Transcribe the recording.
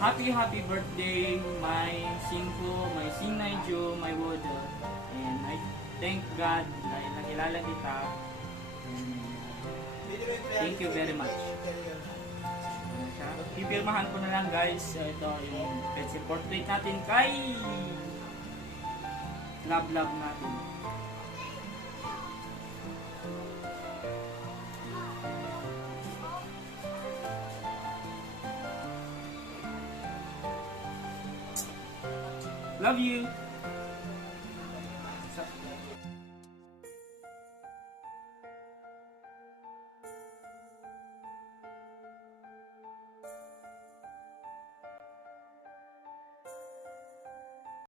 happy birthday, my Singko, my Sinayjo, my Wodo. And I thank God dahil nakilala kita. And thank you very much. Pipirmahan ko na lang guys. Ito yung pencil portrait natin kay love natin. Love you.